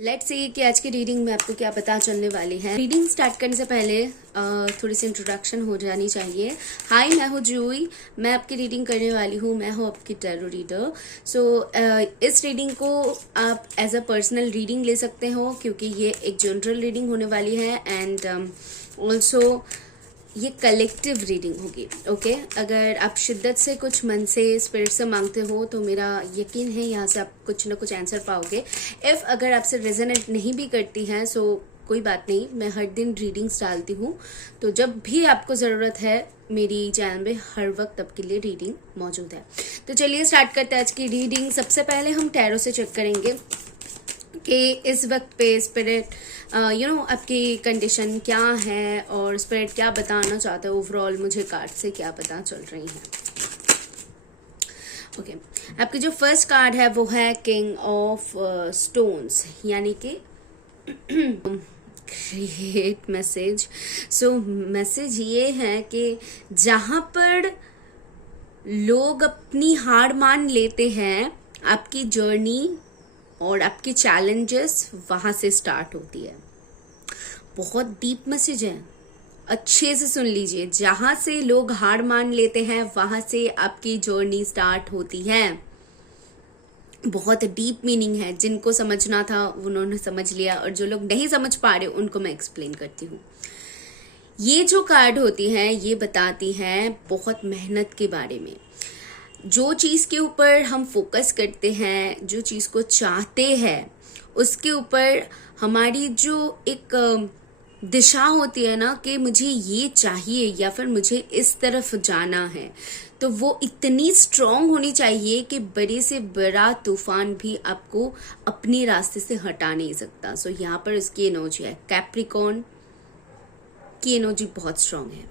Let's see कि आज की रीडिंग में आपको क्या पता चलने वाली है। रीडिंग स्टार्ट करने से पहले थोड़ी सी इंट्रोडक्शन हो जानी चाहिए। हाय, मैं हूँ जूही, मैं आपकी रीडिंग करने वाली हूँ। मैं हूँ आपकी टैरो रीडर। सो इस रीडिंग को आप एज अ पर्सनल रीडिंग ले सकते हो, क्योंकि ये एक जनरल रीडिंग होने वाली है एंड ऑल्सो ये कलेक्टिव रीडिंग होगी। ओके, अगर आप शिद्दत से कुछ मन से स्पिरिट से मांगते हो तो मेरा यकीन है यहाँ से आप कुछ ना कुछ आंसर पाओगे। इफ़ अगर आपसे रेजोनेट नहीं भी करती हैं सो कोई बात नहीं, मैं हर दिन रीडिंग्स डालती हूँ, तो जब भी आपको ज़रूरत है मेरी चैनल में हर वक्त आपके लिए रीडिंग मौजूद है। तो चलिए स्टार्ट करते हैं आज की रीडिंग। सबसे पहले हम टैरो से चेक करेंगे कि इस वक्त पे स्पिरिट आपकी कंडीशन क्या है और स्पिरिट क्या बताना चाहता है। ओवरऑल मुझे कार्ड से क्या पता चल रही है। ओके, आपकी जो फर्स्ट कार्ड है वो है किंग ऑफ स्टोन्स, यानी कि क्रिएट मैसेज। सो मैसेज ये है कि जहाँ पर लोग अपनी हार मान लेते हैं, आपकी जर्नी और आपकी चैलेंजेस वहाँ से स्टार्ट होती है। बहुत डीप मैसेज है, अच्छे से सुन लीजिए। जहाँ से लोग हार मान लेते हैं वहाँ से आपकी जर्नी स्टार्ट होती है। बहुत डीप मीनिंग है, जिनको समझना था उन्होंने समझ लिया, और जो लोग नहीं समझ पा रहे उनको मैं एक्सप्लेन करती हूँ। ये जो कार्ड होती है ये बताती है बहुत मेहनत के बारे में। जो चीज़ के ऊपर हम फोकस करते हैं, जो चीज़ को चाहते हैं, उसके ऊपर हमारी जो एक दिशा होती है ना कि मुझे ये चाहिए या फिर मुझे इस तरफ जाना है, तो वो इतनी स्ट्रांग होनी चाहिए कि बड़े से बड़ा तूफान भी आपको अपने रास्ते से हटा नहीं सकता। सो यहाँ पर इसकी एनर्जी है, कैप्रिकॉर्न की एनर्जी बहुत स्ट्रांग है।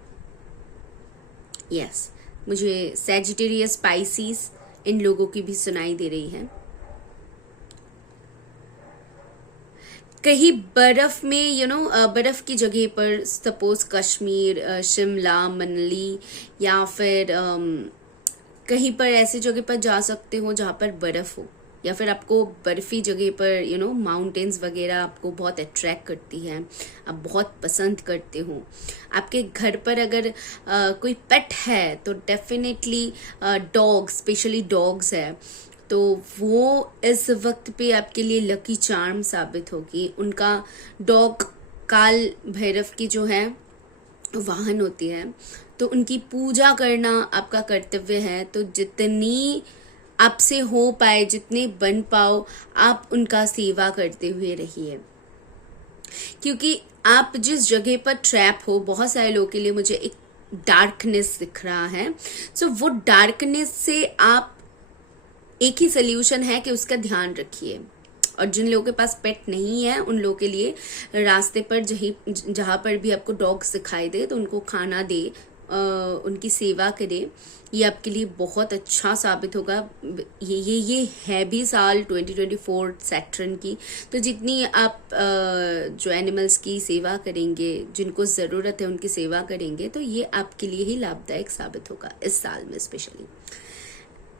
यस, मुझे सैजिटेरियस, स्पाइसीज इन लोगों की भी सुनाई दे रही है। कहीं बर्फ में बर्फ की जगह पर, सपोज कश्मीर, शिमला, मनाली, या फिर कहीं पर ऐसी जगह पर जा सकते हो जहाँ पर बर्फ हो, या फिर आपको बर्फी जगह पर माउंटेन्स वगैरह आपको बहुत अट्रैक्ट करती है, आप बहुत पसंद करते हो। आपके घर पर अगर कोई पेट है तो डेफिनेटली डॉग, स्पेशली डॉग्स है, तो वो इस वक्त पे आपके लिए लकी चार्म साबित होगी। उनका डॉग काल भैरव की जो है वाहन होती है, तो उनकी पूजा करना आपका कर्तव्य है। तो जितनी आपसे हो पाए, जितने बन पाओ, आप उनका सेवा करते हुए रहिए, क्योंकि आप जिस जगह पर ट्रैप हो, बहुत सारे लोगों के लिए मुझे एक डार्कनेस दिख रहा है। सो वो डार्कनेस से आप एक ही सोल्यूशन है कि उसका ध्यान रखिए। और जिन लोगों के पास पेट नहीं है उन लोगों के लिए रास्ते पर जहाँ पर भी आपको डॉग्स दिखाई दे तो उनको खाना दे, उनकी सेवा करे, ये आपके लिए बहुत अच्छा साबित होगा। ये है भी साल 2024 सैटर्न की, तो जितनी आप जो एनिमल्स की सेवा करेंगे, जिनको ज़रूरत है उनकी सेवा करेंगे, तो ये आपके लिए ही लाभदायक साबित होगा इस साल में स्पेशली।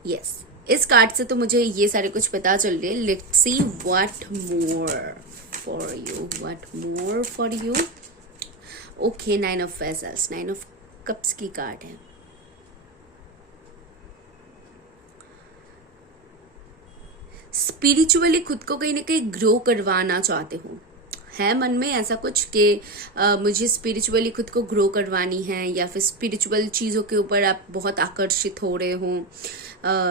यस, इस कार्ड से तो मुझे ये सारे कुछ पता चल रहे। Let's see what more for you, what more for you. Okay, 9 of vessels, 9 of cups की कार्ड है। स्पिरिचुअली खुद को कहीं ना कहीं ग्रो करवाना चाहते हो, है मन में ऐसा कुछ कि मुझे स्पिरिचुअली खुद को ग्रो करवानी है, या फिर स्पिरिचुअल चीज़ों के ऊपर आप बहुत आकर्षित हो रहे हो,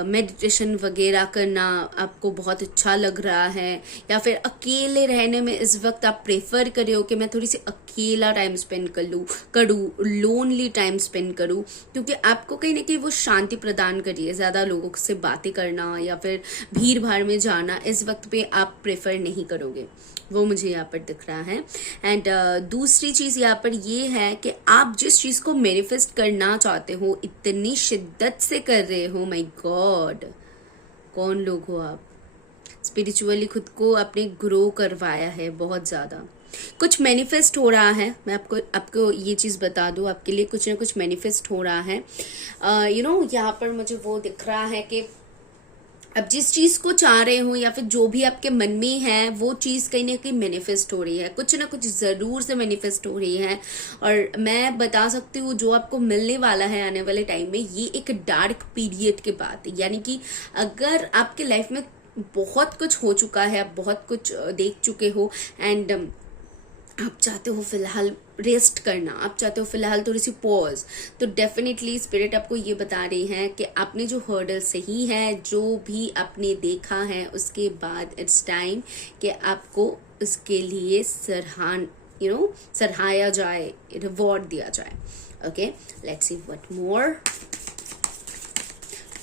मेडिटेशन वगैरह करना आपको बहुत अच्छा लग रहा है, या फिर अकेले रहने में इस वक्त आप प्रेफर कर रहे हो कि मैं थोड़ी सी अकेला टाइम स्पेंड करूँ, लोनली टाइम स्पेंड करूँ, क्योंकि आपको कहीं ना कहीं वो शांति प्रदान करिए। ज़्यादा लोगों से बातें करना या फिर भीड़ भाड़ में जाना इस वक्त पे आप प्रेफर नहीं करोगे, वो मुझे यहाँ पर दिख रहा है। एंड दूसरी चीज़ यहाँ पर ये है कि आप जिस चीज़ को मैनिफेस्ट करना चाहते हो इतनी शिद्दत से कर रहे हो। माय गॉड, कौन लोग हो आप? स्पिरिचुअली खुद को आपने ग्रो करवाया है बहुत ज़्यादा, कुछ मैनिफेस्ट हो रहा है, मैं आपको ये चीज़ बता दूं, आपके लिए कुछ ना कुछ मैनिफेस्ट हो रहा है। यहाँ पर मुझे वो दिख रहा है कि अब जिस चीज को चाह रहे हो या फिर जो भी आपके मन में है वो चीज कहीं ना कहीं मैनिफेस्ट हो रही है, कुछ ना कुछ जरूर से मैनिफेस्ट हो रही है। और मैं बता सकती हूँ जो आपको मिलने वाला है आने वाले टाइम में, ये एक डार्क पीरियड के बाद, यानी कि अगर आपके लाइफ में बहुत कुछ हो चुका है, आप बहुत कुछ देख चुके हो एंड आप चाहते हो फिलहाल रेस्ट करना, आप चाहते हो फिलहाल थोड़ी सी पॉज, तो डेफिनेटली स्पिरिट आपको ये बता रही है कि आपने जो हर्डल सही है, जो भी आपने देखा है, उसके बाद इट्स टाइम कि आपको उसके लिए सराहाया जाए, रिवॉर्ड दिया जाए। Okay, let's see what more,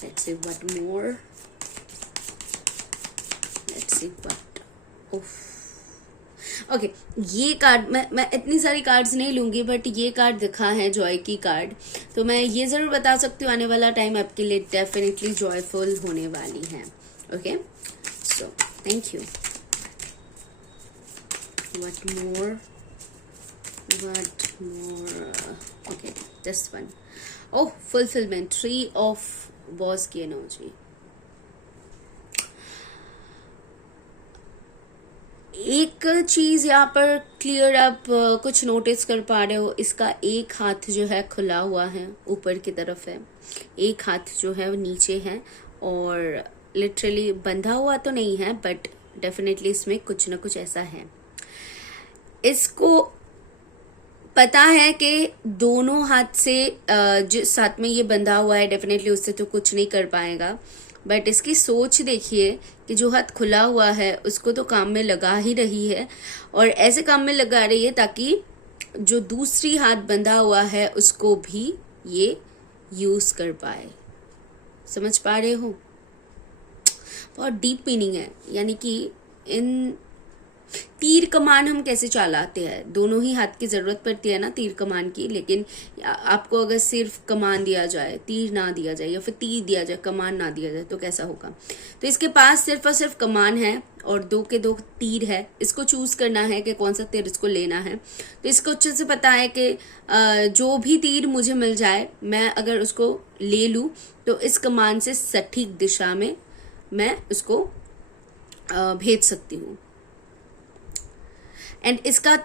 let's see what more, let's see what. Of, okay, ये कार्ड मैं इतनी सारी कार्ड्स नहीं लूंगी, बट ये कार्ड दिखा है जॉय की कार्ड, तो मैं ये जरूर बता सकती हूँ आने वाला टाइम आपके लिए डेफिनेटली जॉयफुल होने वाली है। Okay, so thank you. What more, what more, okay this one, oh fulfilment, 3 of was की एनर्जी। एक चीज यहाँ पर क्लियर आप कुछ नोटिस कर पा रहे हो, इसका एक हाथ जो है खुला हुआ है, ऊपर की तरफ है, एक हाथ जो है वो नीचे है, और लिटरली बंधा हुआ तो नहीं है, बट डेफिनेटली इसमें कुछ ना कुछ ऐसा है। इसको पता है कि दोनों हाथ से जिस हाथ में ये बंधा हुआ है डेफिनेटली उससे तो कुछ नहीं कर पाएगा, बट इसकी सोच देखिए कि जो हाथ खुला हुआ है उसको तो काम में लगा ही रही है, और ऐसे काम में लगा रही है ताकि जो दूसरी हाथ बंधा हुआ है उसको भी ये यूज कर पाए। समझ पा रहे हो? बहुत डीप मीनिंग है, यानी कि इन तीर कमान हम कैसे चलाते हैं, दोनों ही हाथ की जरूरत पड़ती है ना तीर कमान की, लेकिन आपको अगर सिर्फ कमान दिया जाए, तीर ना दिया जाए, या फिर तीर दिया जाए कमान ना दिया जाए तो कैसा होगा। तो इसके पास सिर्फ और सिर्फ कमान है और 2 के 2 तीर है, इसको चूज करना है कि कौन सा तीर इसको लेना है। तो इसको अच्छे से पता है कि जो भी तीर मुझे मिल जाए मैं अगर उसको ले लूं तो इस कमान से सटीक दिशा में मैं उसको भेज सकती हूँ। एंड इसका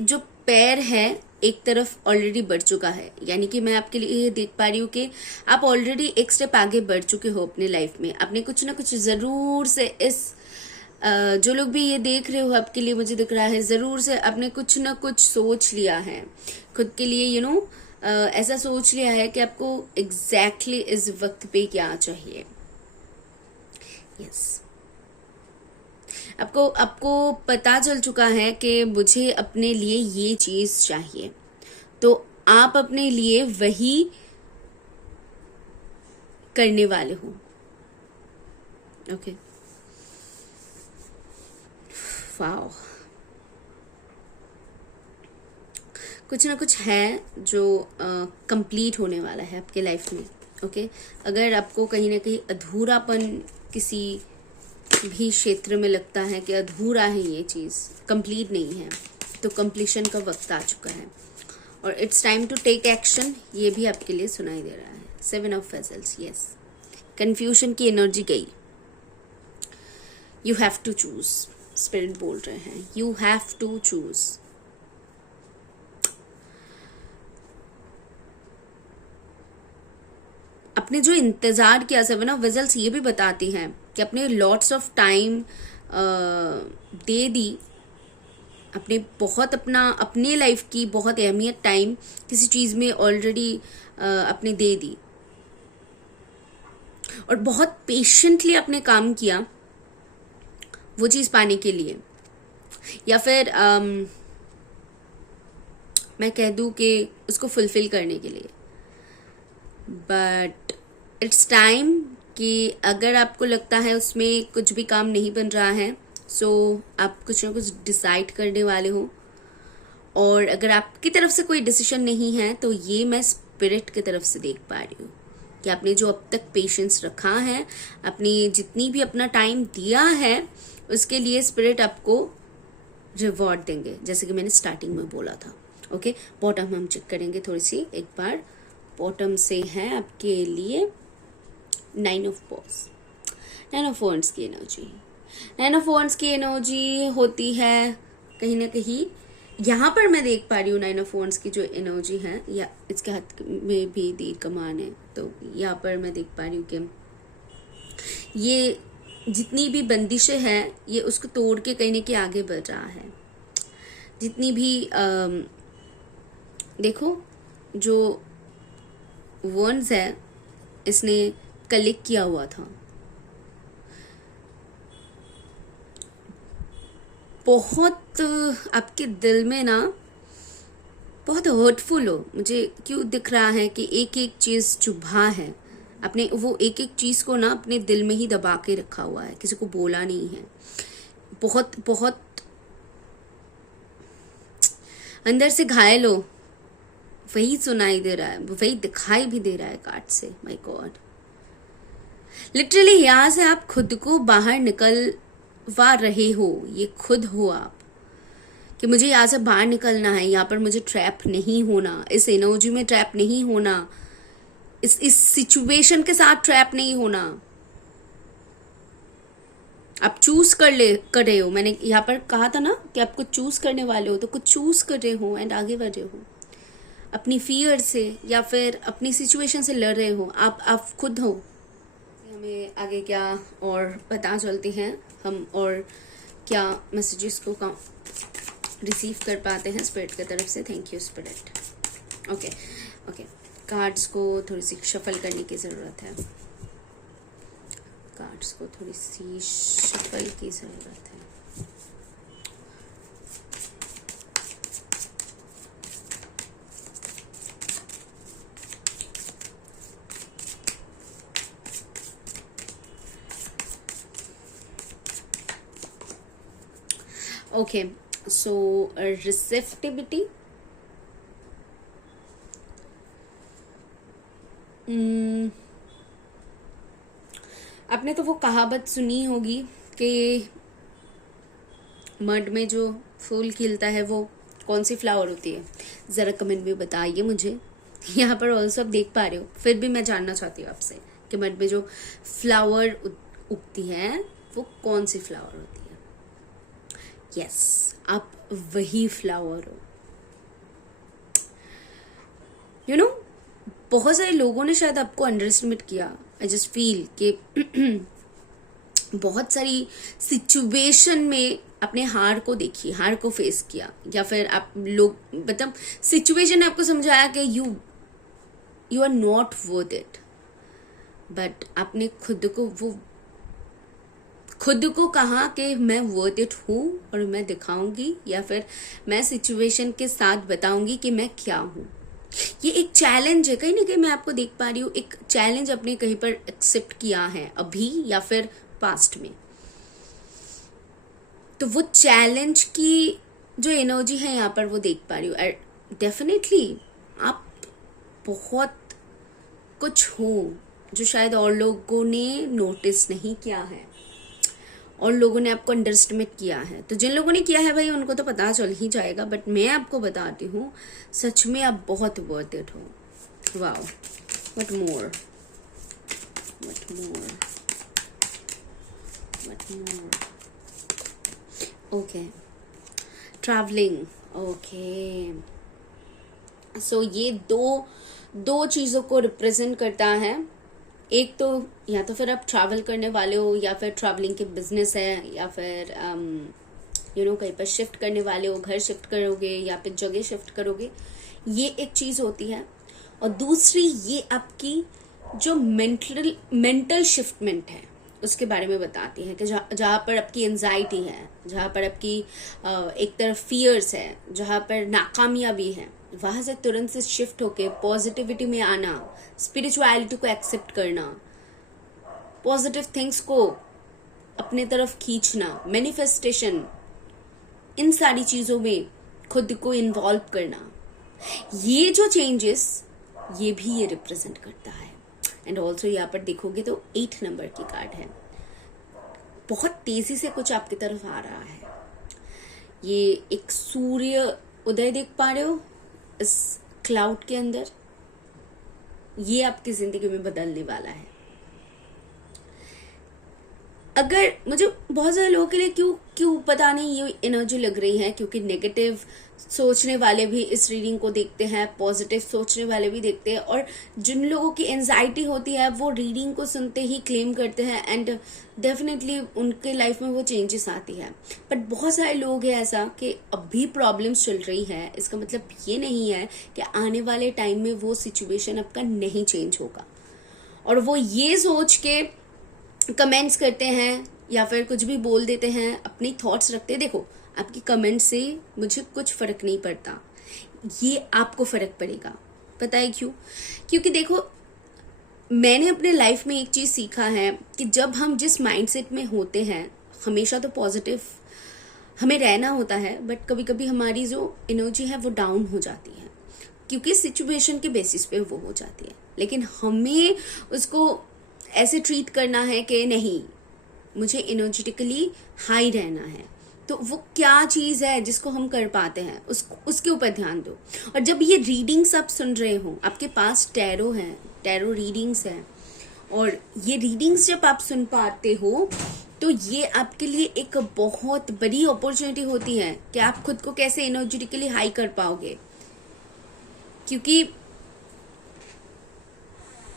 जो पैर है एक तरफ ऑलरेडी बढ़ चुका है, यानी कि मैं आपके लिए ये देख पा रही हूँ कि आप ऑलरेडी एक स्टेप आगे बढ़ चुके हो अपने लाइफ में। आपने कुछ ना कुछ जरूर से इस जो लोग भी ये देख रहे हो आपके लिए मुझे दिख रहा है, जरूर से आपने कुछ ना कुछ सोच लिया है खुद के लिए, ऐसा सोच लिया है कि आपको एग्जैक्टली इस वक्त पे क्या चाहिए। यस, आपको पता चल चुका है कि मुझे अपने लिए ये चीज चाहिए, तो आप अपने लिए वही करने वाले हो। ओके, वाओ, कुछ ना कुछ है जो कंप्लीट होने वाला है आपके लाइफ में। ओके, अगर आपको कहीं ना कहीं अधूरापन किसी भी क्षेत्र में लगता है कि अधूरा है, ये चीज कंप्लीट नहीं है, तो कंप्लीशन का वक्त आ चुका है और it's time to take action, ये भी आपके लिए सुनाई दे रहा है। 7 ऑफ वेसल्स, यस, कंफ्यूजन की एनर्जी गई। You have to choose, spirit बोल रहे हैं, यू हैव टू चूज। आपने जो इंतजार किया, 7 ऑफ वेसल्स ये भी बताती हैं कि अपने लॉट्स ऑफ टाइम दे दी, अपने बहुत अपने लाइफ की बहुत अहमियत टाइम किसी चीज में ऑलरेडी अपने दे दी, और बहुत पेशेंटली अपने काम किया वो चीज पाने के लिए, या फिर मैं कह दूं कि उसको फुलफिल करने के लिए। बट इट्स टाइम कि अगर आपको लगता है उसमें कुछ भी काम नहीं बन रहा है, सो आप कुछ ना कुछ डिसाइड करने वाले हो, और अगर आपकी तरफ से कोई डिसीजन नहीं है तो ये मैं स्पिरिट की तरफ से देख पा रही हूँ कि आपने जो अब तक पेशेंस रखा है, अपनी जितनी भी अपना टाइम दिया है, उसके लिए स्पिरिट आपको रिवॉर्ड देंगे, जैसे कि मैंने स्टार्टिंग में बोला था। ओके, बॉटम हम चेक करेंगे थोड़ी सी एक बार। बॉटम से है आपके लिए 9 ऑफ वॉन्ड्स, 9 ऑफ वॉन्ड्स की एनर्जी। 9 ऑफ वॉन्ड्स की एनर्जी होती है कहीं ना कहीं, यहाँ पर मैं देख पा रही हूँ 9 ऑफ वॉन्ड्स की जो एनर्जी है, या इसके हाथ में भी तीर कमान है, तो यहाँ पर मैं देख पा रही हूँ कि ये जितनी भी बंदिशें हैं ये उसको तोड़ के कहीं ना कहीं आगे बढ़ रहा है। जितनी भी देखो जो वॉन्ड्स है इसने कलेक्ट किया हुआ था, बहुत आपके दिल में ना बहुत हर्टफुल हो, मुझे क्यों दिख रहा है कि एक एक चीज चुभा है अपने, वो एक एक चीज को ना अपने दिल में ही दबा के रखा हुआ है, किसी को बोला नहीं है, बहुत बहुत अंदर से घायल हो, वही सुनाई दे रहा है, वही दिखाई भी दे रहा है कार्ड से। माय गॉड, लिटरली यहाँ से आप खुद को बाहर निकलवा रहे हो, ये खुद हो आप, कि मुझे यहाँ से बाहर निकलना है, यहाँ पर मुझे ट्रैप नहीं होना, इस एनर्जी में ट्रैप नहीं होना, इस सिचुएशन के साथ ट्रैप नहीं होना। आप चूज कर रहे हो, मैंने यहाँ पर कहा था ना कि आप कुछ चूज करने वाले हो, तो कुछ चूज कर रहे हो एंड आगे बढ़ रहे हो, अपनी फियर से या फिर अपनी सिचुएशन से लड़ रहे हो, आप खुद हो। हमें आगे क्या और पता चलते हैं हम, और क्या मैसेजेस को रिसीव कर पाते हैं स्पिरिट की तरफ से। Thank you spirit. Okay, cards को थोड़ी सी शफल करने की ज़रूरत है, कार्ड्स को थोड़ी सी शफल की ज़रूरत है। ओके, सो रिसेप्टिविटी, आपने तो वो कहावत सुनी होगी कि मड में जो फूल खिलता है वो कौन सी फ्लावर होती है, ज़रा कमेंट में बताइए मुझे। यहाँ पर ऑल्सो आप देख पा रहे हो, फिर भी मैं जानना चाहती हूँ आपसे कि मड में जो फ्लावर उगती है वो कौन सी फ्लावर होती है। यस, आप वही फ्लावर हो। यू नो, बहुत सारे लोगों ने शायद आपको अंडरएस्टिमेट किया। आई जस्ट फील कि बहुत सारी सिचुएशन में अपने हार को देखी, हार को फेस किया, या फिर आप लोग मतलब सिचुएशन ने आपको समझाया कि you are not worth it, but आपने खुद को कहा कि मैं वर्थ इट हूँ और मैं दिखाऊंगी, या फिर मैं सिचुएशन के साथ बताऊंगी कि मैं क्या हूँ। ये एक चैलेंज है, कहीं ना कहीं मैं आपको देख पा रही हूँ, एक चैलेंज अपने कहीं पर एक्सेप्ट किया है अभी या फिर पास्ट में। तो वो चैलेंज की जो एनर्जी है यहाँ पर वो देख पा रही हूँ। डेफिनेटली आप बहुत कुछ हो जो शायद और लोगों ने नोटिस नहीं किया है, और लोगों ने आपको अंडरस्टिमेट किया है। तो जिन लोगों ने किया है भाई उनको तो पता चल ही जाएगा, बट मैं आपको बताती हूँ सच में आप बहुत वर्थ इट हो। Wow, what more, okay, travelling. Okay, so ये दो चीज़ों को रिप्रेजेंट करता है। एक तो या तो फिर आप ट्रैवल करने वाले हो, या फिर ट्रैवलिंग के बिजनेस है, या फिर कहीं पर शिफ्ट करने वाले हो, घर शिफ्ट करोगे या फिर जगह शिफ्ट करोगे, ये एक चीज़ होती है। और दूसरी ये आपकी जो मेंटल शिफ्टमेंट है उसके बारे में बताती है कि जहाँ पर आपकी एंजाइटी है, जहाँ पर आपकी एक तरफ फियर्स है, जहाँ पर नाकामयाबी है, वहाँ से तुरंत से शिफ्ट होके पॉजिटिविटी में आना, स्पिरिचुअलिटी को एक्सेप्ट करना, पॉजिटिव थिंग्स को अपने तरफ खींचना, मैनिफेस्टेशन, इन सारी चीज़ों में खुद को इन्वॉल्व करना, ये जो चेंजेस ये भी ये रिप्रेजेंट करता है। एंड ऑल्सो यहाँ पर देखोगे तो 8 नंबर की कार्ड है, बहुत तेजी से कुछ आपकी तरफ आ रहा है। ये एक सूर्य उदय देख पा रहे हो इस क्लाउड के अंदर, ये आपकी जिंदगी में बदलने वाला है। अगर मुझे बहुत सारे लोगों के लिए क्यों क्यों पता नहीं ये एनर्जी लग रही है, क्योंकि नेगेटिव सोचने वाले भी इस रीडिंग को देखते हैं, पॉजिटिव सोचने वाले भी देखते हैं, और जिन लोगों की एंजाइटी होती है वो रीडिंग को सुनते ही क्लेम करते हैं एंड डेफिनेटली उनके लाइफ में वो चेंजेस आती है। बट बहुत सारे लोग हैं ऐसा कि अभी प्रॉब्लम्स चल रही है, इसका मतलब ये नहीं है कि आने वाले टाइम में वो सिचुएशन आपका नहीं चेंज होगा, और वो ये सोच के कमेंट्स करते हैं या फिर कुछ भी बोल देते हैं, अपनी थॉट्स रखते हैं। देखो, आपकी कमेंट से मुझे कुछ फर्क नहीं पड़ता, ये आपको फर्क पड़ेगा। पता है क्यों? क्योंकि देखो, मैंने अपने लाइफ में एक चीज सीखा है कि जब हम जिस माइंडसेट में होते हैं, हमेशा तो पॉजिटिव हमें रहना होता है, बट कभी कभी हमारी जो एनर्जी है वो डाउन हो जाती है, क्योंकि सिचुएशन के बेसिस पे वो हो जाती है। लेकिन हमें उसको ऐसे ट्रीट करना है कि नहीं, मुझे एनर्जेटिकली हाई रहना है। तो वो क्या चीज है जिसको हम कर पाते हैं, उसके ऊपर ध्यान दो। और जब ये रीडिंग्स आप सुन रहे हो, आपके पास टैरो है, टैरो रीडिंग्स है, और ये रीडिंग्स जब आप सुन पाते हो तो ये आपके लिए एक बहुत बड़ी अपॉर्चुनिटी होती है कि आप खुद को कैसे एनर्जेटिकली हाई कर पाओगे। क्योंकि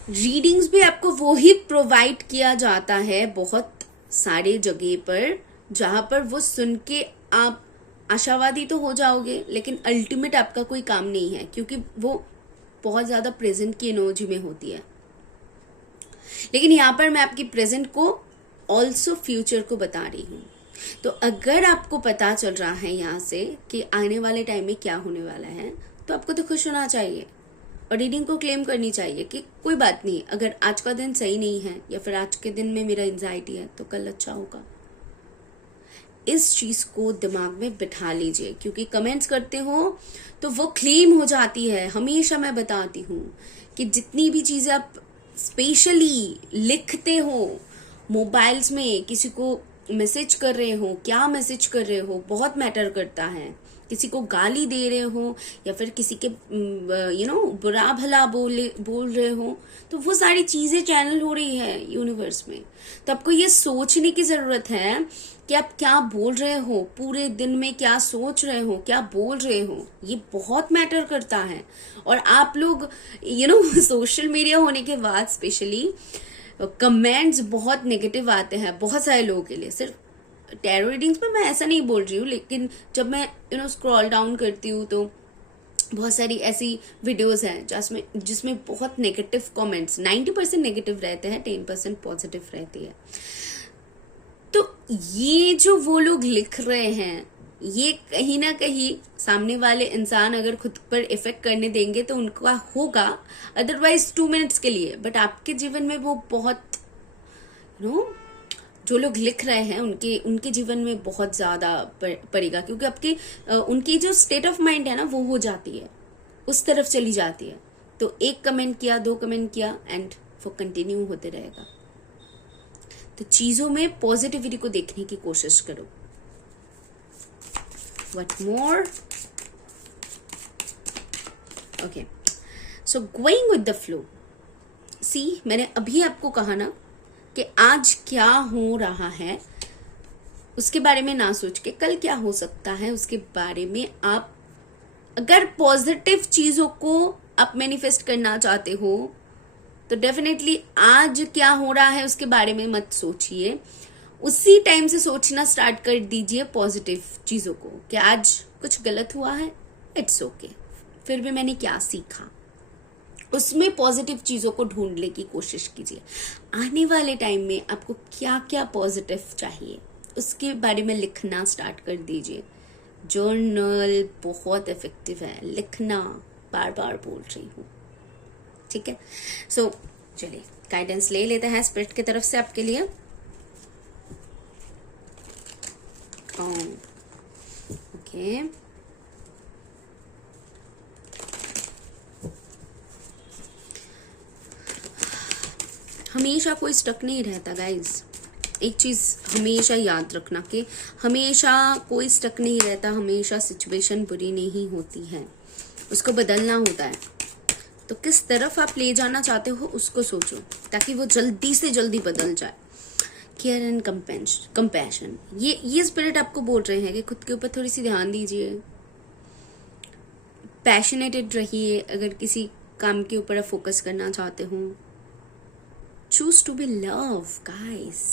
रीडिंग्स भी आपको वो ही प्रोवाइड किया जाता है बहुत सारे जगह पर, जहां पर वो सुन के आप आशावादी तो हो जाओगे, लेकिन अल्टीमेट आपका कोई काम नहीं है, क्योंकि वो बहुत ज्यादा प्रेजेंट की एनर्जी में होती है। लेकिन यहाँ पर मैं आपकी प्रेजेंट को ऑल्सो फ्यूचर को बता रही हूँ। तो अगर आपको पता चल रहा है यहाँ से कि आने वाले टाइम में क्या होने वाला है, तो आपको तो खुश होना चाहिए और रीडिंग को क्लेम करनी चाहिए कि कोई बात नहीं, अगर आज का दिन सही नहीं है या फिर आज के दिन में मेरा एंजाइटी है तो कल अच्छा होगा। इस चीज को दिमाग में बिठा लीजिए, क्योंकि कमेंट्स करते हो तो वो क्लेम हो जाती है। हमेशा मैं बताती हूँ कि जितनी भी चीजें आप स्पेशली लिखते हो, मोबाइल्स में किसी को मैसेज कर रहे हो, क्या मैसेज कर रहे हो, बहुत मैटर करता है। किसी को गाली दे रहे हो या फिर किसी के बुरा भला बोल रहे हो, तो वो सारी चीजें चैनल हो रही है यूनिवर्स में। तो आपको ये सोचने की जरूरत है कि आप क्या बोल रहे हो, पूरे दिन में क्या सोच रहे हो, क्या बोल रहे हो, ये बहुत मैटर करता है। और आप लोग सोशल मीडिया होने के बाद स्पेशली कमेंट्स बहुत नेगेटिव आते हैं बहुत सारे लोगों के लिए। सिर्फ टैरो रीडिंग्स पर मैं ऐसा नहीं बोल रही हूँ, लेकिन जब मैं स्क्रॉल डाउन करती हूँ तो बहुत सारी ऐसी वीडियोस हैं जिसमें बहुत नेगेटिव कमेंट्स, 90% नेगेटिव रहते हैं, 10% पॉजिटिव रहती है। तो ये जो वो लोग लिख रहे हैं, ये कहीं ना कहीं सामने वाले इंसान अगर खुद पर इफेक्ट करने देंगे तो उनका होगा, अदरवाइज 2 मिनट्स के लिए। बट आपके जीवन में वो बहुत जो लोग लिख रहे हैं उनके जीवन में बहुत ज्यादा पड़ेगा, क्योंकि आपकी उनकी जो स्टेट ऑफ माइंड है ना, वो हो जाती है, उस तरफ चली जाती है। तो 1 कमेंट किया, 2 कमेंट किया, एंड वो कंटिन्यू होते रहेगा। तो चीजों में पॉजिटिविटी को देखने की कोशिश करो। What more? Okay. So going with the flow. See, मैंने अभी आपको कहा ना कि आज क्या हो रहा है उसके बारे में ना सोच के कल क्या हो सकता है उसके बारे में आप, अगर पॉजिटिव चीजों को आप मैनिफेस्ट करना चाहते हो तो डेफिनेटली आज क्या हो रहा है उसके बारे में मत सोचिए, उसी टाइम से सोचना स्टार्ट कर दीजिए पॉजिटिव चीजों को कि आज कुछ गलत हुआ है, इट्स ओके, फिर भी मैंने क्या सीखा, उसमें पॉजिटिव चीजों को ढूंढने की कोशिश कीजिए। आने वाले टाइम में आपको क्या क्या पॉजिटिव चाहिए उसके बारे में लिखना स्टार्ट कर दीजिए। जर्नल बहुत इफेक्टिव है, लिखना बार बार बोल रही हूँ, ठीक है। सो चलिए गाइडेंस ले लेते हैं स्पिरिट की तरफ से आपके लिए। ओके, हमेशा कोई स्टक नहीं रहता गाइज, एक चीज़ हमेशा याद रखना कि हमेशा कोई स्टक नहीं रहता, हमेशा सिचुएशन बुरी नहीं होती है, उसको बदलना होता है। तो किस तरफ आप ले जाना चाहते हो उसको सोचो, ताकि वो जल्दी से जल्दी बदल जाए। केयर एंड कंपैशन, ये स्पिरिट आपको बोल रहे हैं कि खुद के ऊपर थोड़ी सी ध्यान दीजिए, पैशनेटेड रहिए। अगर किसी काम के ऊपर आप फोकस करना चाहते हो, choose to be love guys,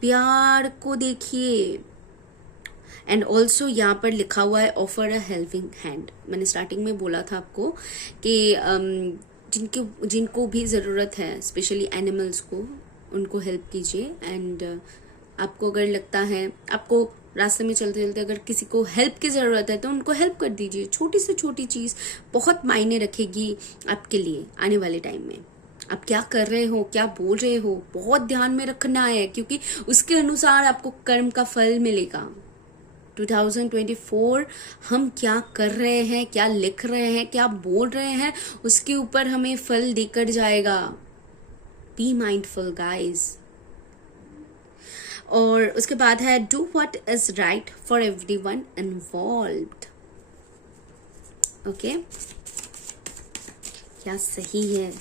प्यार को देखिए। एंड ऑल्सो यहाँ पर लिखा हुआ है ऑफर अ हेल्पिंग हैंड। मैंने स्टार्टिंग में बोला था आपको कि जिनको भी ज़रूरत है, स्पेशली एनिमल्स को, उनको हेल्प कीजिए। एंड आपको अगर लगता है, आपको रास्ते में चलते चलते अगर किसी को हेल्प की ज़रूरत है तो उनको हेल्प कर दीजिए। छोटी से छोटी चीज़ बहुत मायने रखेगी आपके लिए आने वाले टाइम में। आप क्या कर रहे हो, क्या बोल रहे हो, बहुत ध्यान में रखना है, क्योंकि उसके अनुसार आपको कर्म का फल मिलेगा। 2024 हम क्या कर रहे हैं, क्या लिख रहे हैं, क्या बोल रहे हैं, उसके ऊपर हमें फल देकर जाएगा। Be mindful guys. और उसके बाद है do what is right for everyone involved. Okay, क्या सही है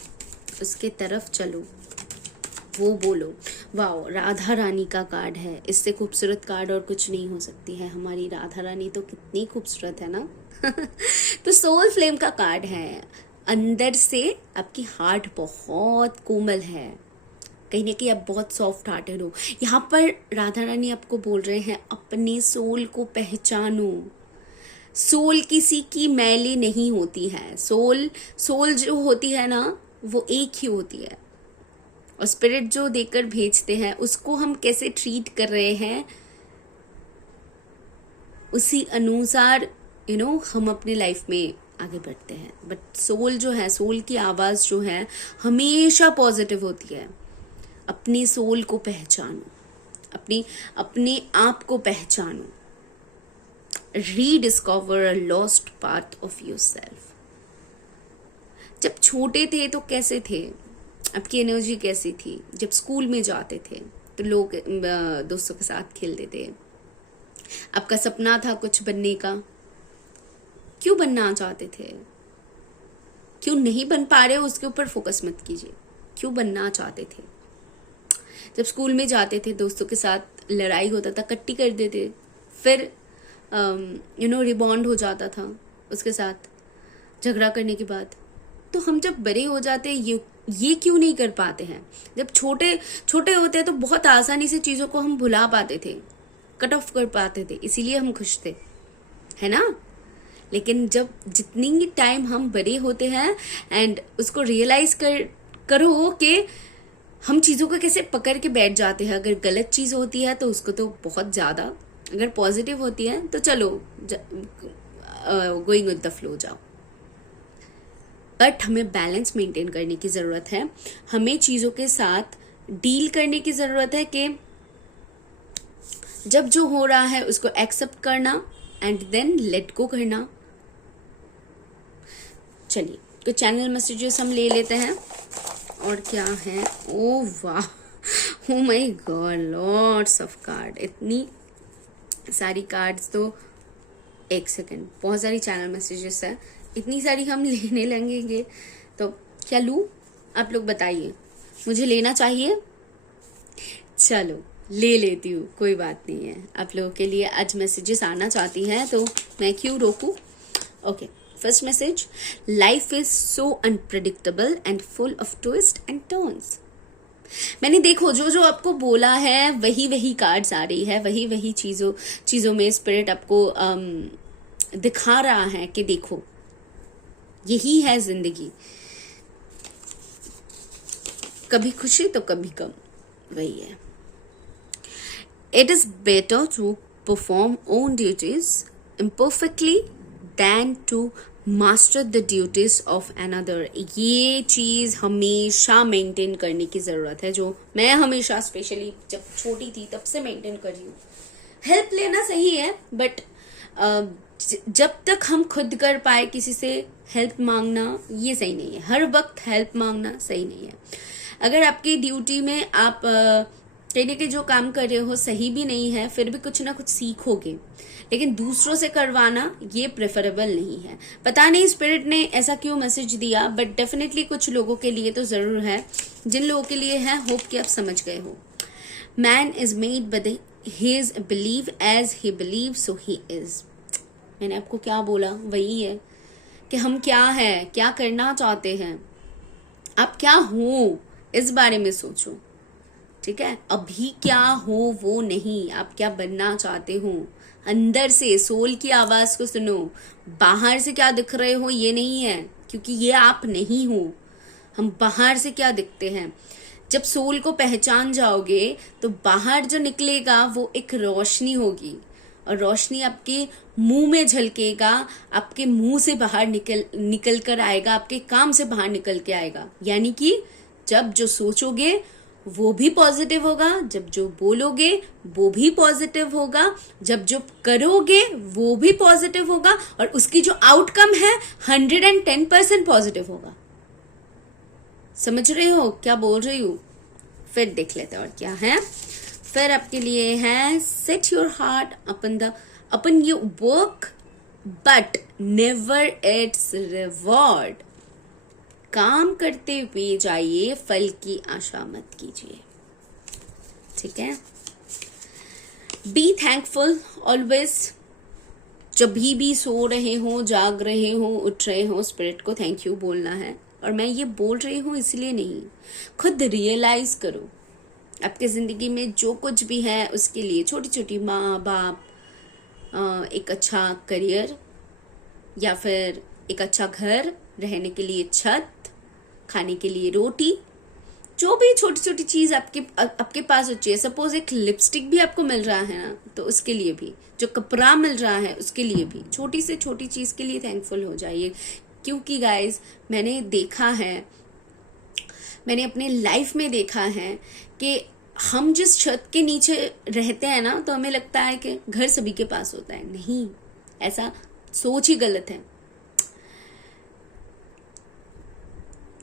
उसके तरफ चलो, वो बोलो। वाओ, राधा रानी का कार्ड है, इससे खूबसूरत कार्ड और कुछ नहीं हो सकती है। हमारी राधा रानी तो कितनी खूबसूरत है ना। तो सोल फ्लेम का कार्ड है। अंदर से आपकी हार्ट बहुत कोमल है, कहीं ना कहीं आप बहुत सॉफ्ट हार्टेड हो। यहाँ पर राधा रानी आपको बोल रहे हैं अपने सोल को पहचानो। सोल किसी की मैली नहीं होती है। सोल जो होती है ना, वो एक ही होती है। और स्पिरिट जो देकर भेजते हैं उसको हम कैसे ट्रीट कर रहे हैं, उसी अनुसार हम अपनी लाइफ में आगे बढ़ते हैं। बट सोल जो है, सोल की आवाज़ जो है हमेशा पॉजिटिव होती है। अपनी सोल को पहचानो, अपने आप को पहचानो। Rediscover a lost part of yourself. जब छोटे थे तो कैसे थे, आपकी एनर्जी कैसी थी? जब स्कूल में जाते थे तो लोग दोस्तों के साथ खेलते थे, आपका सपना था कुछ बनने का, क्यों बनना चाहते थे, क्यों नहीं बन पा रहे हो उसके ऊपर फोकस मत कीजिए, क्यों बनना चाहते थे। जब स्कूल में जाते थे दोस्तों के साथ लड़ाई होता था, कट्टी कर देते, फिर रिबॉन्ड हो जाता था उसके साथ झगड़ा करने के बाद। तो हम जब बड़े हो जाते ये क्यों नहीं कर पाते हैं? जब छोटे छोटे होते हैं तो बहुत आसानी से चीज़ों को हम भुला पाते थे, कट ऑफ कर पाते थे, इसीलिए हम खुश थे, है ना। लेकिन जब जितनी टाइम हम बड़े होते हैं एंड उसको रियलाइज करो कि हम चीज़ों को कैसे पकड़ के बैठ जाते हैं। अगर गलत चीज़ होती है तो उसको तो बहुत ज़्यादा, अगर पॉजिटिव होती है तो चलो गोइंग विद द फ्लो जाओ। बट हमें बैलेंस मेंटेन करने की ज़रूरत है, हमें चीज़ों के साथ डील करने की ज़रूरत है कि जब जो हो रहा है उसको एक्सेप्ट करना एंड देन लेट गो करना। चलिए कुछ चैनल मैसेजेस हम ले लेते हैं। और क्या है, ओ वाह, oh my God, lots of card, इतनी सारी कार्ड्स। तो एक सेकेंड, बहुत सारी चैनल मैसेजेस है, इतनी सारी हम लेने लगेंगे तो क्या लूँ? आप लोग बताइए, मुझे लेना चाहिए? चलो ले लेती हूँ, कोई बात नहीं है। आप लोगों के लिए आज मैसेजेस आना चाहती हैं तो मैं क्यों रोकूँ। Okay, first message, life is so unpredictable and full of twist and turns. मैंने देखो जो आपको बोला है वही कार्ड्स आ रही है, वही चीज़ों में स्पिरिट आपको दिखा रहा है कि देखो यही है जिंदगी, कभी खुशी तो कभी गम, वही है। It is better to perform own duties imperfectly than to master the duties of another. ये चीज़ हमेशा मेंटेन करने की ज़रूरत है, जो मैं हमेशा स्पेशली जब छोटी थी तब से मेंटेन कर रही हूँ। हेल्प लेना सही है, बट जब तक हम खुद कर पाए किसी से हेल्प मांगना ये सही नहीं है। हर वक्त हेल्प मांगना सही नहीं है। अगर आपकी ड्यूटी में आप कहीं ना कहीं जो काम कर रहे हो सही भी नहीं है, फिर भी कुछ ना कुछ सीखोगे, लेकिन दूसरों से करवाना ये प्रेफरेबल नहीं है। पता नहीं स्पिरिट ने ऐसा क्यों मैसेज दिया, बट डेफिनेटली कुछ लोगों के लिए तो जरूर है। जिन लोगों के लिए है, होप कि आप समझ गए हो। Man is made by his believe as he believe so he is. मैंने आपको क्या बोला, वही है कि हम क्या है, क्या करना चाहते हैं, आप क्या हो इस बारे में सोचो, ठीक है। अभी क्या हो वो नहीं, आप क्या बनना चाहते हो, अंदर से सोल की आवाज को सुनो। बाहर से क्या दिख रहे हो ये नहीं है, क्योंकि ये आप नहीं हो। हम बाहर से क्या दिखते हैं, जब सोल को पहचान जाओगे तो बाहर जो निकलेगा वो एक रोशनी होगी, और रोशनी आपके मुंह में झलकेगा, आपके मुंह से बाहर निकल कर आएगा, आपके काम से बाहर निकल के आएगा। यानी कि जब जो सोचोगे वो भी पॉजिटिव होगा, जब जो बोलोगे वो भी पॉजिटिव होगा, जब जो करोगे वो भी पॉजिटिव होगा, और उसकी जो आउटकम है 110% पॉजिटिव होगा। समझ रहे हो क्या बोल रही हूँ? फिर देख लेते हैं और क्या है। फिर आपके लिए है set your heart upon your work but never it's reward. काम करते हुए जाइए, फल की आशा मत कीजिए, ठीक है। Be thankful always. जब भी सो रहे हो, जाग रहे हो, उठ रहे हो, स्पिरिट को थैंक यू बोलना है। और मैं ये बोल रही हूँ इसलिए नहीं, खुद रियलाइज करो आपके जिंदगी में जो कुछ भी है उसके लिए, छोटी छोटी माँ बाप, एक अच्छा करियर, या फिर एक अच्छा घर, रहने के लिए छत, खाने के लिए रोटी, जो भी छोटी छोटी चीज आपके पास हो चाहिए। सपोज एक लिपस्टिक भी आपको मिल रहा है ना, तो उसके लिए भी, जो कपड़ा मिल रहा है उसके लिए भी, छोटी से छोटी चीज के लिए थैंकफुल हो जाइए। क्योंकि गाइज मैंने देखा है, मैंने अपने लाइफ में देखा है कि हम जिस छत के नीचे रहते हैं ना, तो हमें लगता है कि घर सभी के पास होता है। नहीं, ऐसा सोच ही गलत है।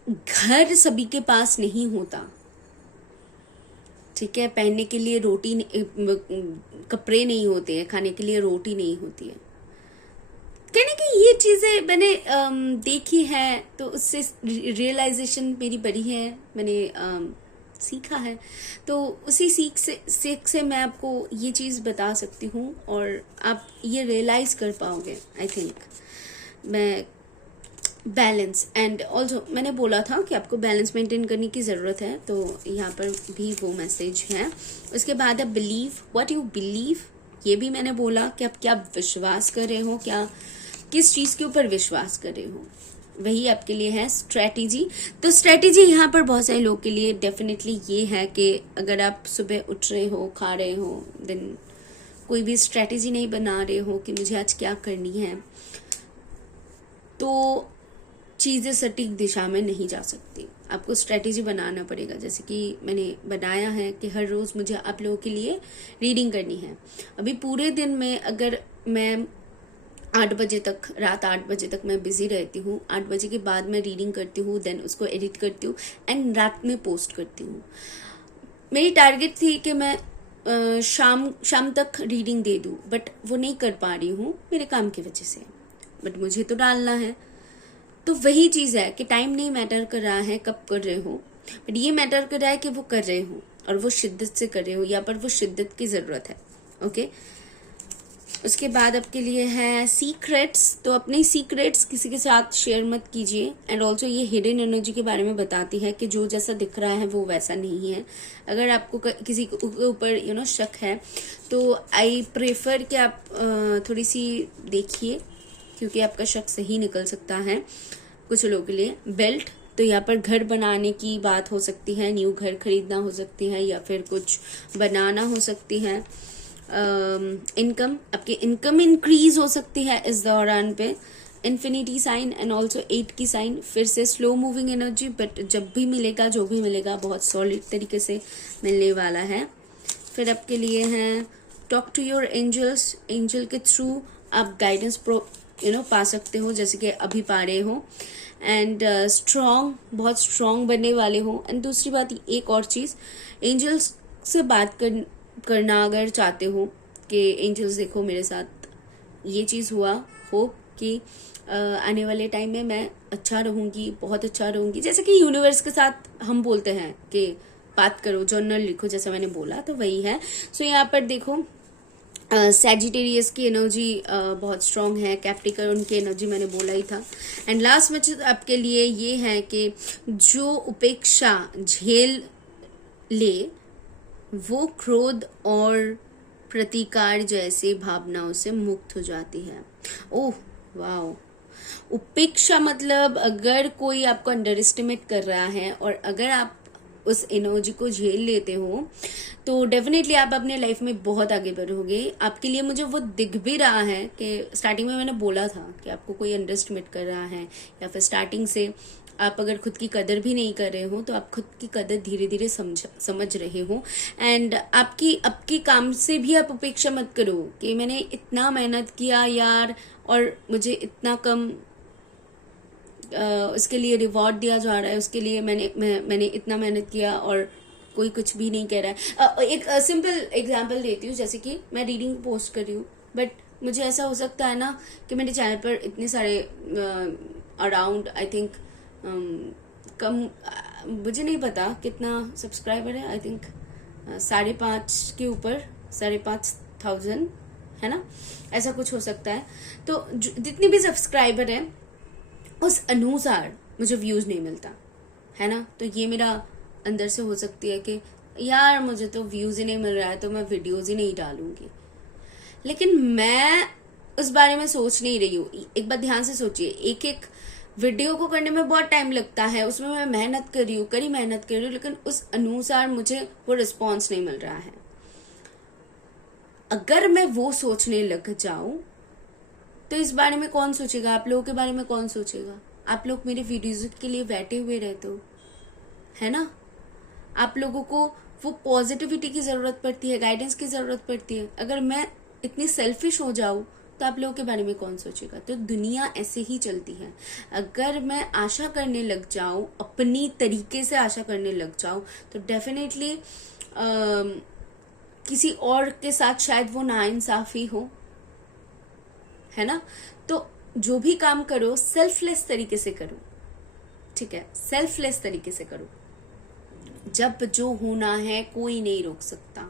घर सभी के पास नहीं होता, ठीक है। पहनने के लिए कपड़े नहीं होते हैं, खाने के लिए रोटी नहीं होती है। कहने की ये चीजें मैंने देखी है, तो उससे रियलाइजेशन मेरी बढ़ी है, मैंने सीखा है। तो उसी सीख से मैं आपको ये चीज़ बता सकती हूँ, और आप ये रियलाइज कर पाओगे। आई थिंक मैं बैलेंस एंड ऑल्सो मैंने बोला था कि आपको बैलेंस मेंटेन करने की ज़रूरत है, तो यहाँ पर भी वो मैसेज है। उसके बाद आप बिलीव व्हाट यू बिलीव, ये भी मैंने बोला कि आप क्या विश्वास कर रहे हो, क्या किस चीज़ के ऊपर विश्वास कर रहे हो, वही आपके लिए है स्ट्रेटेजी। तो स्ट्रेटेजी यहाँ पर बहुत सारे लोगों के लिए डेफिनेटली ये है कि अगर आप सुबह उठ रहे हो, खा रहे हो, देन कोई भी स्ट्रेटेजी नहीं बना रहे हो कि मुझे आज क्या करनी है, तो चीज़ें सटीक दिशा में नहीं जा सकती। आपको स्ट्रेटेजी बनाना पड़ेगा। जैसे कि मैंने बनाया है कि हर रोज़ मुझे आप लोगों के लिए रीडिंग करनी है। अभी पूरे दिन में अगर मैं 8 बजे तक, रात 8 बजे तक मैं बिजी रहती हूँ, 8 बजे के बाद मैं रीडिंग करती हूँ, देन उसको एडिट करती हूँ एंड रात में पोस्ट करती हूँ। मेरी टारगेट थी कि मैं शाम तक रीडिंग दे दूँ, बट वो नहीं कर पा रही हूँ मेरे काम की वजह से, बट मुझे तो डालना है। तो वही चीज़ है कि टाइम नहीं मैटर कर रहा है कब कर रहे हो, बट ये मैटर कर रहा है कि वो कर रहे हो और वो शिद्दत से कर रहे हो, या पर वो शिद्दत की ज़रूरत है। ओके, उसके बाद आपके लिए है सीक्रेट्स। तो अपने सीक्रेट्स किसी के साथ शेयर मत कीजिए। एंड ऑल्सो ये हिडन एनर्जी के बारे में बताती है कि जो जैसा दिख रहा है वो वैसा नहीं है। अगर आपको किसी के ऊपर शक है, तो आई प्रेफर कि आप थोड़ी सी देखिए, क्योंकि आपका शक सही निकल सकता है कुछ लोगों के लिए। बेल्ट, तो यहाँ पर घर बनाने की बात हो सकती है, न्यू घर खरीदना हो सकती है, या फिर कुछ बनाना हो सकती है। इनकम, आपकी इनकम इंक्रीज हो सकती है इस दौरान पे। इन्फिनिटी साइन एंड ऑल्सो 8 की साइन, फिर से स्लो मूविंग एनर्जी, बट जब भी मिलेगा, जो भी मिलेगा बहुत सॉलिड तरीके से मिलने वाला है। फिर आपके लिए है talk to your angels. Angel के थ्रू आप गाइडेंस पा सकते हो, जैसे कि अभी पा रहे हो। एंड बहुत स्ट्रॉन्ग बनने वाले हो। एंड दूसरी बात, एक और चीज़, एंजल्स से बात करना अगर चाहते हो कि एंजल्स देखो मेरे साथ ये चीज़ हुआ, होप कि आने वाले टाइम में मैं अच्छा रहूंगी, बहुत अच्छा रहूंगी, जैसे कि यूनिवर्स के साथ हम बोलते हैं कि बात करो, जर्नल लिखो, जैसे मैंने बोला, तो वही है। सो यहाँ पर देखो सैजिटेरियस की एनर्जी बहुत स्ट्रांग है, कैप्रिकॉर्न की एनर्जी मैंने बोला ही था। एंड लास्ट मैसेज आपके लिए ये है कि जो उपेक्षा झेल ले वो क्रोध और प्रतिकार जैसी भावनाओं से मुक्त हो जाती है। ओह वाह, उपेक्षा मतलब अगर कोई आपको अंडर एस्टिमेट कर रहा है और अगर आप उस एनर्जी को झेल लेते हो तो डेफिनेटली आप अपने लाइफ में बहुत आगे बढ़ोगे। आपके लिए मुझे वो दिख भी रहा है कि स्टार्टिंग में मैंने बोला था कि आपको कोई अंडर एस्टिमेट कर रहा है, या फिर स्टार्टिंग से आप अगर खुद की कदर भी नहीं कर रहे हो तो आप खुद की कदर धीरे धीरे समझ रहे हो। एंड आपकी काम से भी आप उपेक्षा मत करो कि मैंने इतना मेहनत किया यार और मुझे इतना कम उसके लिए रिवॉर्ड दिया जा रहा है, उसके लिए मैंने इतना मेहनत किया और कोई कुछ भी नहीं कह रहा है। एक सिंपल एग्जांपल देती हूँ, जैसे कि मैं रीडिंग पोस्ट कर रही हूँ, बट मुझे ऐसा हो सकता है ना कि मेरे चैनल पर इतने सारे अराउंड आई थिंक कम मुझे नहीं पता कितना सब्सक्राइबर है, आई थिंक 5.5 के ऊपर, 5,500 है ना, ऐसा कुछ हो सकता है। तो जितने भी सब्सक्राइबर है उस अनुसार मुझे व्यूज नहीं मिलता है ना, तो ये मेरा अंदर से हो सकती है कि यार मुझे तो व्यूज ही नहीं मिल रहा है तो मैं वीडियोज ही नहीं डालूंगी। लेकिन मैं उस बारे में सोच नहीं रही हूँ। एक बार ध्यान से सोचिए, एक एक वीडियो को करने में बहुत टाइम लगता है, उसमें मैं मेहनत कर रही हूँ, कड़ी मेहनत कर रही हूँ, लेकिन उस अनुसार मुझे वो रिस्पॉन्स नहीं मिल रहा है। अगर मैं वो सोचने लग जाऊं तो इस बारे में कौन सोचेगा? आप लोगों के बारे में कौन सोचेगा? आप लोग मेरे वीडियोज के लिए बैठे हुए रहते हो, है ना। आप लोगों को वो पॉजिटिविटी की जरूरत पड़ती है, गाइडेंस की जरूरत पड़ती है। अगर मैं इतनी सेल्फिश हो जाऊं तो आप लोगों के बारे में कौन सोचेगा? तो दुनिया ऐसे ही चलती है। अगर मैं आशा करने लग जाऊं, अपनी तरीके से आशा करने लग जाऊं, तो डेफिनेटली किसी और के साथ शायद वो नाइंसाफी हो, है ना। तो जो भी काम करो सेल्फलेस तरीके से करो, ठीक है, सेल्फलेस तरीके से करो। जब जो होना है कोई नहीं रोक सकता।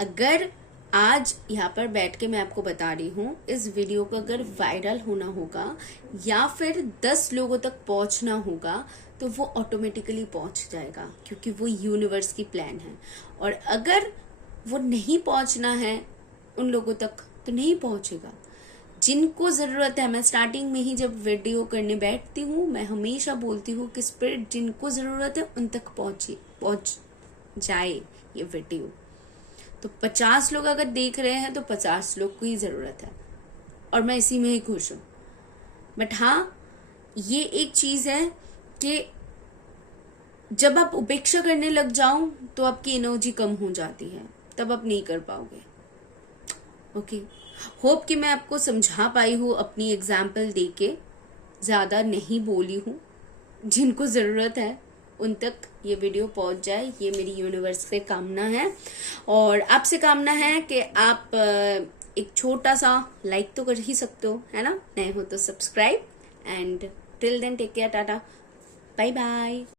अगर आज यहाँ पर बैठ के मैं आपको बता रही हूँ, इस वीडियो को अगर वायरल होना होगा या फिर 10 लोगों तक पहुंचना होगा तो वो ऑटोमेटिकली पहुंच जाएगा, क्योंकि वो यूनिवर्स की प्लान है। और अगर वो नहीं पहुंचना है उन लोगों तक तो नहीं पहुंचेगा। जिनको जरूरत है, मैं स्टार्टिंग में ही जब वीडियो करने बैठती हूँ मैं हमेशा बोलती हूँ कि स्पिरिट जिनको जरूरत है उन तक पहुंच जाए ये वीडियो। तो 50 लोग अगर देख रहे हैं तो 50 लोग को ही जरूरत है और मैं इसी में ही खुश हूँ। बट हाँ, ये एक चीज है कि जब आप उपेक्षा करने लग जाओ तो आपकी एनर्जी कम हो जाती है, तब आप नहीं कर पाओगे। ओके, होप कि मैं आपको समझा पाई हूँ अपनी एग्जाम्पल देके, ज्यादा नहीं बोली हूँ। जिनको जरूरत है उन तक ये वीडियो पहुंच जाए, ये मेरी यूनिवर्स से कामना है। और आपसे कामना है कि आप एक छोटा सा लाइक तो कर ही सकते हो, है ना। नए हो तो subscribe. And till then take care, tata, bye bye.